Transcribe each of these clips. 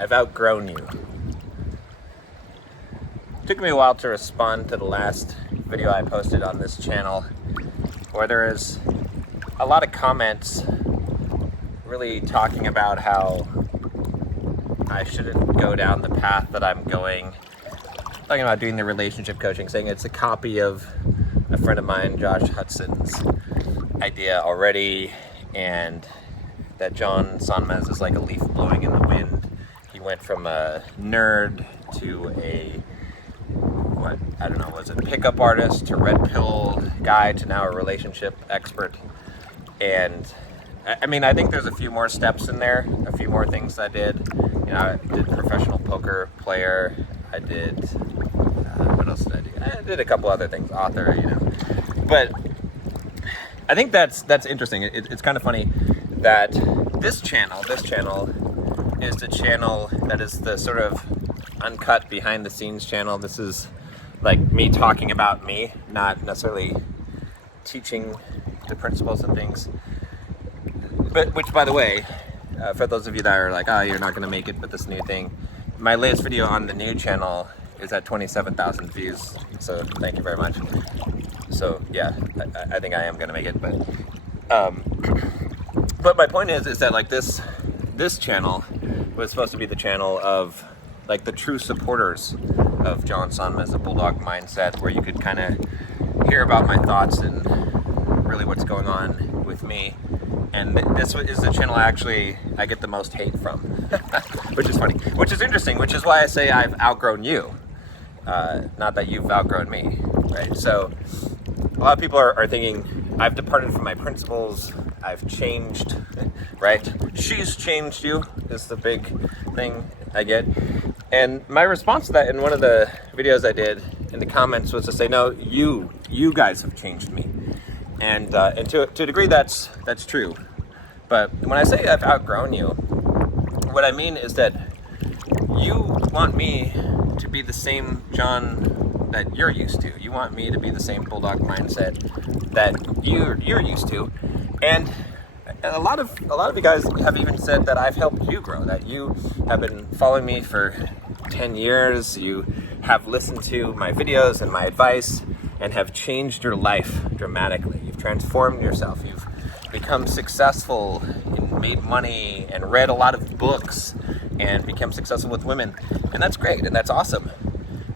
I've outgrown you. It took me a while to respond to the last video I posted on this channel, where there is a lot of comments really talking about how I shouldn't go down the path that I'm going, talking about doing the relationship coaching, saying it's a copy of a friend of mine, Josh Hudson's idea already, and that John Sonmez is like a leaf blowing in the wind. He went from a nerd to a, was it pickup artist to red pill guy to now a relationship expert. And I mean, I think there's a few more steps in there, a few more things I did. You know, I did professional poker player. I did, what else did I do? I did a couple other things, author, you know. But I think that's interesting. It's kind of funny that this channel is the channel that is the sort of uncut behind the scenes channel. This is like me talking about me, not necessarily teaching the principles and things. But which, by the way, for those of you that are like, oh, you're not going to make it with this new thing, my latest video on the new channel is at 27,000 views. So thank you very much. So yeah, I think I am going to make it. But my point is that like this channel was supposed to be the channel of like the true supporters of John Sonmez, the Bulldog Mindset, where you could kind of hear about my thoughts and really what's going on with me. And this is the channel I get the most hate from, which is funny, which is interesting, which is why I say I've outgrown you, not that you've outgrown me, right? So a lot of people are thinking I've departed from my principles, I've changed, right? She's changed you is the big thing I get. And my response to that in one of the videos I did in the comments was to say, no, you guys have changed me. And to a degree that's true. But when I say I've outgrown you, what I mean is that you want me to be the same John that you're used to. You want me to be the same Bulldog Mindset that you're used to. And a lot of you guys have even said that I've helped you grow, that you have been following me for 10 years, you have listened to my videos and my advice and have changed your life dramatically. You've transformed yourself, you've become successful and made money and read a lot of books and become successful with women. And that's great and that's awesome.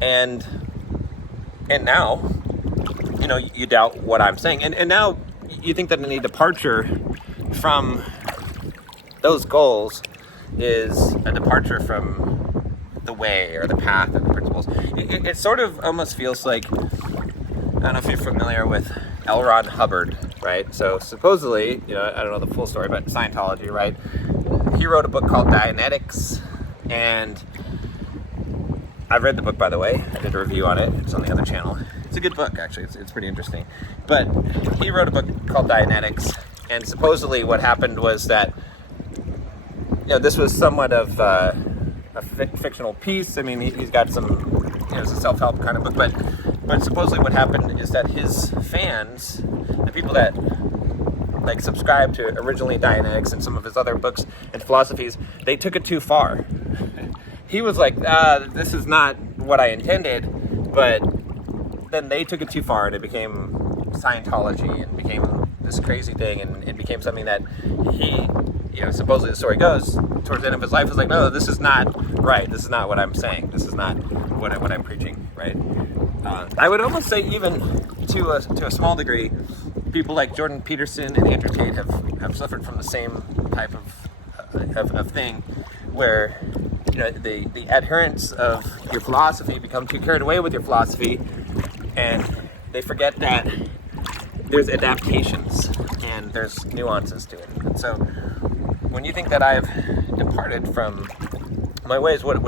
And now, you know, you doubt what I'm saying. And now you think that any departure from those goals is a departure from the way or the path or the principles. It sort of almost feels like, I don't know if you're familiar with L. Ron Hubbard, right? So supposedly, you know, I don't know the full story, but Scientology, right? He wrote a book called Dianetics, and I've read the book, by the way. I did a review on it. It's on the other channel. It's a good book, actually. It's pretty interesting. But he wrote a book called Dianetics, and supposedly what happened was that, you know, this was somewhat of a fictional piece. I mean, he's got some, you know, it's a self-help kind of book, but supposedly what happened is that his fans, the people that like subscribed to originally Dianetics and some of his other books and philosophies, they took it too far. He was like, this is not what I intended, but then they took it too far and it became Scientology and became this crazy thing, and it became something that he, you know, supposedly the story goes, towards the end of his life was like, no, this is not right. This is not what I'm saying. This is not what I'm preaching, right? I would almost say even to a small degree, people like Jordan Peterson and Andrew Tate have suffered from the same type of thing, where, you know, the adherents of your philosophy become too carried away with your philosophy, and they forget that there's adaptations and there's nuances to it. And so when you think that I've departed from my ways, what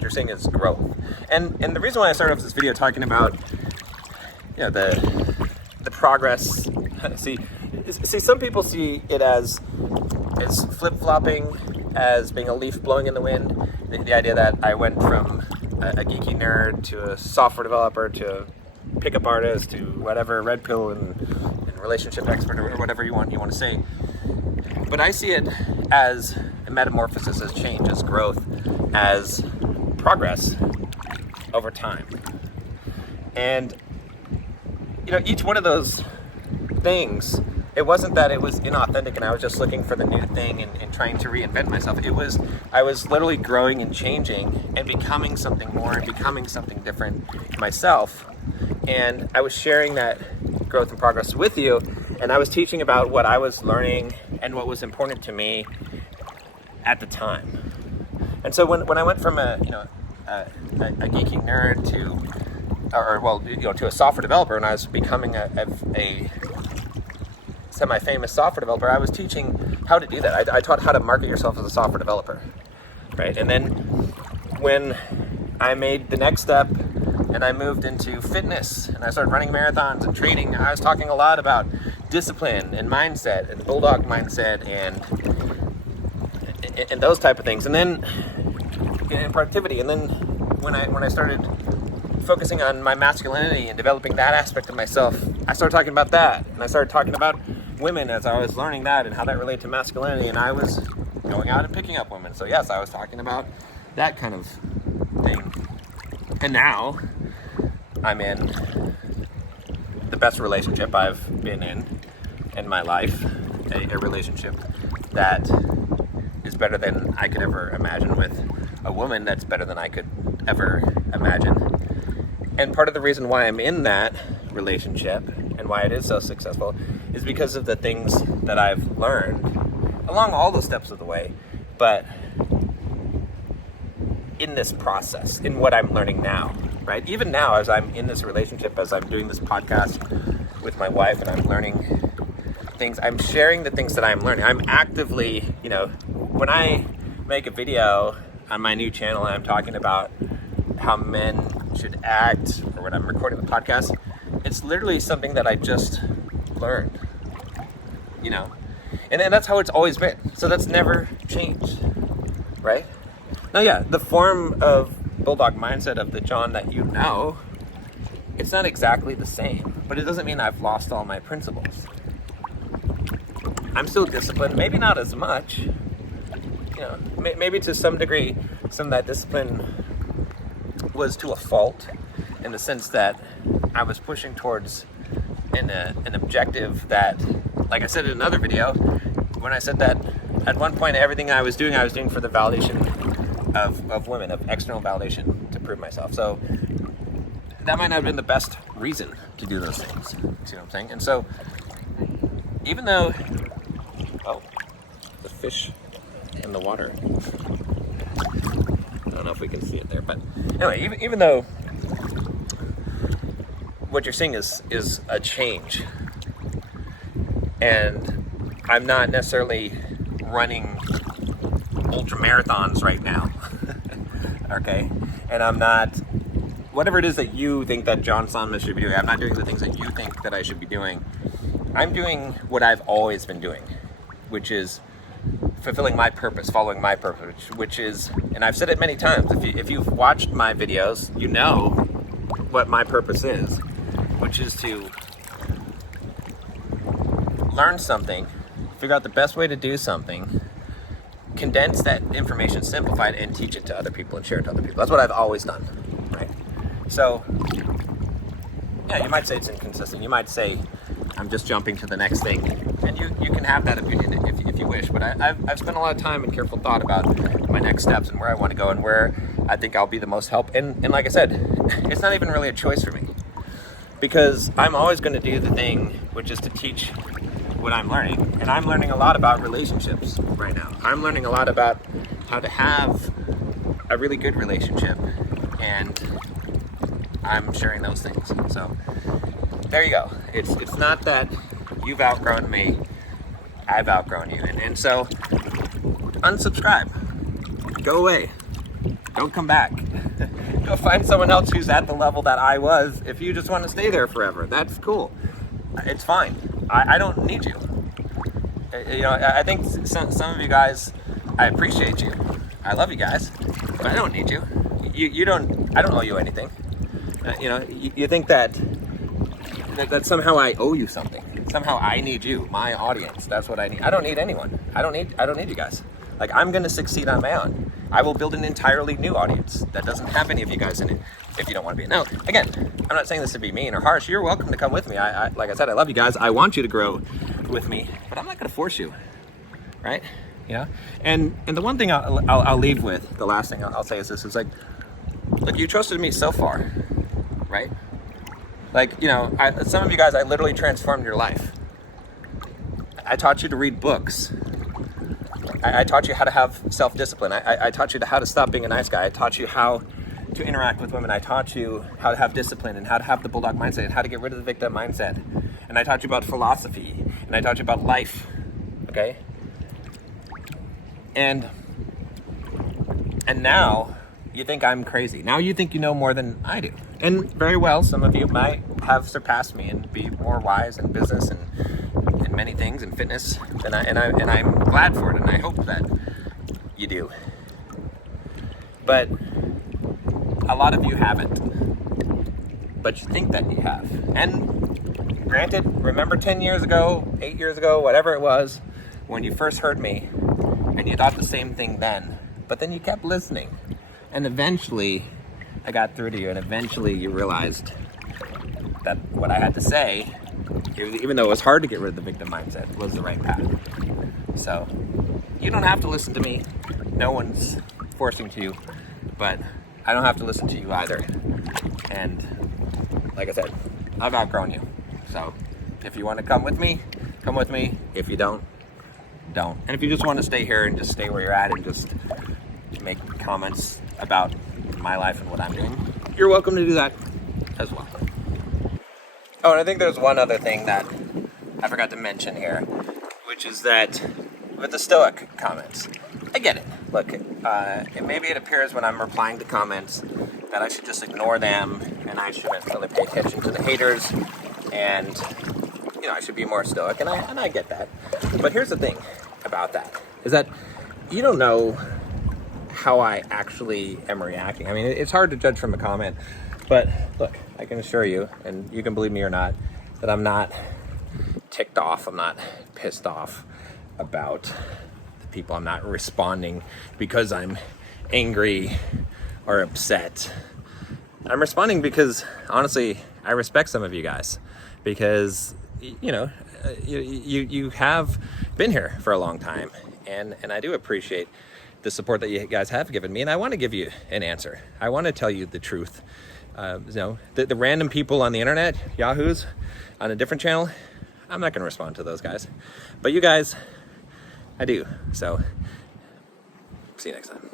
you're saying is growth. And the reason why I started off this video talking about, you know, the progress. See, some people see it as flip-flopping, as being a leaf blowing in the wind. The idea that I went from a geeky nerd to a software developer to a pickup artist to whatever, red pill and relationship expert or whatever you want to say. But I see it as a metamorphosis, as change, as growth, as progress over time. And, each one of those things, it wasn't that it was inauthentic and I was just looking for the new thing and trying to reinvent myself. I was literally growing and changing and becoming something more and becoming something different myself. And I was sharing that growth and progress with you, and I was teaching about what I was learning and what was important to me at the time. And so when I went from a geeky nerd to a software developer, and I was becoming a semi-famous software developer, I was teaching how to do that. I taught how to market yourself as a software developer, right? And then when I made the next step and I moved into fitness and I started running marathons and training, I was talking a lot about discipline and mindset and bulldog mindset and those type of things. And then in productivity. And then when I started focusing on my masculinity and developing that aspect of myself, I started talking about that. And I started talking about women as I was learning that and how that related to masculinity. And I was going out and picking up women. So yes, I was talking about that kind of thing. And now I'm in the best relationship I've been in my life, a relationship that is better than I could ever imagine, with a woman that's better than I could ever imagine. And part of the reason why I'm in that relationship and why it is so successful is because of the things that I've learned along all the steps of the way, but in this process, in what I'm learning now, right? Even now, as I'm in this relationship, as I'm doing this podcast with my wife and I'm learning things, I'm sharing the things that I'm learning. I'm actively, when I make a video on my new channel and I'm talking about how men should act, or when I'm recording the podcast, it's literally something that I just learned, and that's how it's always been. So that's never changed, right? Now, yeah, the form of bulldog mindset of the John that it's not exactly the same, but it doesn't mean I've lost all my principles. I'm still disciplined, maybe not as much, maybe to some degree, some of that discipline was to a fault, in the sense that I was pushing towards an objective that, like I said in another video, when I said that at one point everything I was doing for the validation of women, of external validation to prove myself. So that might not have been the best reason to do those things. See what I'm saying? And so even though, the fish in the water, I don't know if we can see it there, but anyway, even though what you're seeing is a change, and I'm not necessarily running ultra marathons right now, okay? And I'm not, whatever it is that you think that John Sonmez should be doing, I'm not doing the things that you think that I should be doing. I'm doing what I've always been doing, which is fulfilling my purpose, following my purpose, which is, and I've said it many times, if you've watched my videos, you know what my purpose is, which is to learn something, figure out the best way to do something, condense that information, simplify it, and teach it to other people and share it to other people. That's what I've always done, right? So, yeah, you might say it's inconsistent. You might say I'm just jumping to the next thing, and you can have that opinion if you wish. But I've spent a lot of time and careful thought about my next steps and where I want to go and where I think I'll be the most help. And like I said, it's not even really a choice for me, because I'm always going to do the thing which is to teach what I'm learning. And I'm learning a lot about relationships right now. I'm learning a lot about how to have a really good relationship, and I'm sharing those things. So there you go. It's not that you've outgrown me, I've outgrown you. And so unsubscribe. Go away. Don't come back. Go find someone else who's at the level that I was. If you just want to stay there forever, that's cool. It's fine. I don't need you. I think some of you guys, I appreciate you. I love you guys, but I don't need you. You don't. I don't owe you anything. You think that somehow I owe you something. Somehow I need you, my audience. That's what I need. I don't need anyone. I don't need you guys. Like, I'm gonna succeed on my own. I will build an entirely new audience that doesn't have any of you guys in it if you don't want to be. Now, again, I'm not saying this to be mean or harsh. You're welcome to come with me. I like I said, I love you guys. I want you to grow with me, but I'm not gonna force you, right? Yeah. And the one thing I'll leave with, the last thing I'll say is this: is like, look, you trusted me so far, right? Like, you know, some of you guys, I literally transformed your life. I taught you to read books. I taught you how to have self-discipline. I taught you how to stop being a nice guy. I taught you how to interact with women. I taught you how to have discipline and how to have the bulldog mindset and how to get rid of the victim mindset. And I taught you about philosophy. And I taught you about life. Okay? And now you think I'm crazy. Now you think you know more than I do. And very well, some of you might have surpassed me and be more wise in business and many things in fitness, and I'm glad for it, and I hope that you do. But a lot of you haven't. But you think that you have. And granted, remember 10 years ago, 8 years ago, whatever it was, when you first heard me, and you thought the same thing then, but then you kept listening, and eventually I got through to you, and eventually you realized that what I had to say, even though it was hard to get rid of the victim mindset, was the right path. So you don't have to listen to me. No one's forcing to you, but I don't have to listen to you either. And like I said, I've outgrown you. So if you want to come with me, come with me. If you don't, don't. And if you just want to stay here and just stay where you're at and just make comments about my life and what I'm doing, you're welcome to do that as well. Oh, and I think there's one other thing that I forgot to mention here, which is that with the Stoic comments, I get it. Look, maybe it appears when I'm replying to comments that I should just ignore them and I shouldn't really pay attention to the haters, and you know, I should be more stoic, and I get that. But here's the thing about that, is that you don't know how I actually am reacting. I mean, it's hard to judge from a comment, but look, I can assure you, and you can believe me or not, that I'm not ticked off, I'm not pissed off about the people. I'm not responding because I'm angry or upset. I'm responding because, honestly, I respect some of you guys, because, you know, you have been here for a long time, and I do appreciate the support that you guys have given me, and I want to give you an answer. I want to tell you the truth. You know, the random people on the internet, yahoos, on a different channel, I'm not going to respond to those guys. But you guys, I do. So, see you next time.